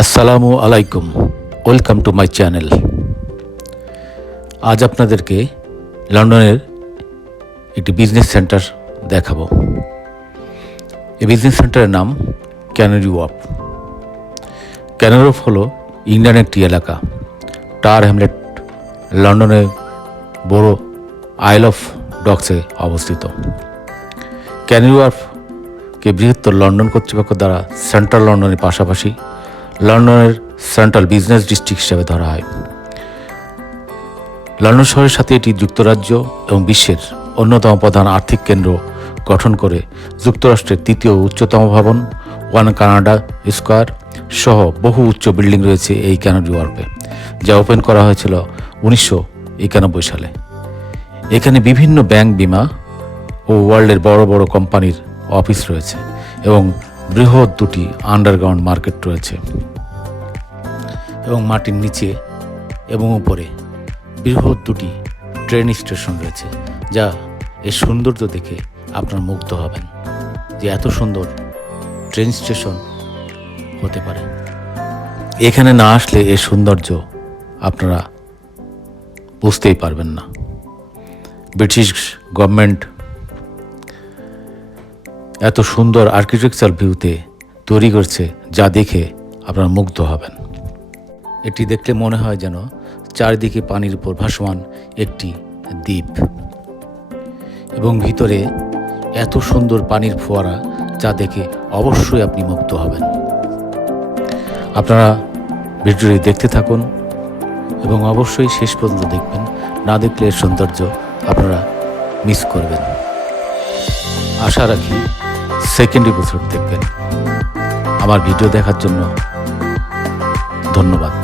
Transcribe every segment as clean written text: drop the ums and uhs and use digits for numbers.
আসসালামু আলাইকুম, welcome to my channel. আজ আপনাদেরকে লন্ডনের একটি বিজনেস সেন্টার দেখাবো। এই বিজনেস সেন্টারের নাম ক্যানারি ওয়ার্ফ। ক্যানারি ওয়ার্ফ হলো ইংল্যান্ডের একটি এলাকা। টার হ্যামলেট লন্ডনের বড় আইল অফ ডকসে অবস্থিত। ক্যানারি ওয়ার্ফকে বৃহত্তর লন্ডন কর্তৃপক্ষ দ্বারা সেন্ট্রাল লন্ডনের পাশাপাশি লন্ডনের সেন্ট্রাল বিজনেস ডিস্ট্রিক্ট হিসেবে ধরা হয়। লন্ডন শহরের সাথে এটি যুক্তরাজ্য এবং বিশ্বের অন্যতম প্রধান আর্থিক কেন্দ্র গঠন করে যুক্তরাষ্ট্রের তৃতীয় উচ্চতম ভবন ওয়ান কানাডা স্কোয়ার সহ বহু উচ্চ বিল্ডিং রয়েছে এই ক্যানারি ওয়ার্ফে, যা ওপেন করা হয়েছিল 1991 সালে। এখানে বিভিন্ন ব্যাংক, বিমা ও ওয়ার্ল্ডের বড় বড় কোম্পানির অফিস রয়েছে এবং বৃহৎ দুটি আন্ডারগ্রাউন্ড মার্কেট রয়েছে এবং মাটির নিচে এবং উপরে বৃহৎ দুটি ট্রেন স্টেশন রয়েছে, যা এর সৌন্দর্য দেখে আপনার মুগ্ধ হবেন যে এত সুন্দর ট্রেন স্টেশন হতে পারে। এখানে না আসলে এর সৌন্দর্য আপনারা বুঝতেই পারবেন না। ব্রিটিশ গভর্নমেন্ট এত সুন্দর আর্কিটেকচারাল ভিউতে তৈরি করছে, যা দেখে আপনারা মুগ্ধ হবেন। এটি দেখলে মনে হয় যেন চারিদিকে পানির উপর ভাসমান একটি দ্বীপ এবং ভিতরে এত সুন্দর পানির ফোয়ারা, যা দেখে অবশ্যই আপনি মুগ্ধ হবেন। আপনারা ভিডিওটি দেখতে থাকুন এবং অবশ্যই শেষ পর্যন্ত দেখবেন, না দেখলে এর সৌন্দর্য আপনারা মিস করবেন। আশা রাখি সেকেন্ড এপিসোড দেখবেন। আমার ভিডিও দেখার জন্য ধন্যবাদ।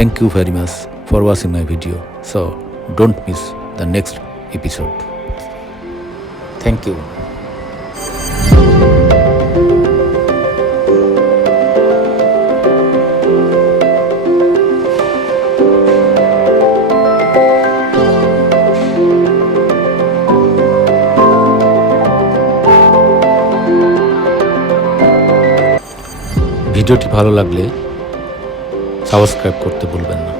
Thank you very much for watching my video. So don't miss the next episode. Thank you. ভিডিওটি ভালো লাগলে সাবস্ক্রাইব করতে ভুলবেন না।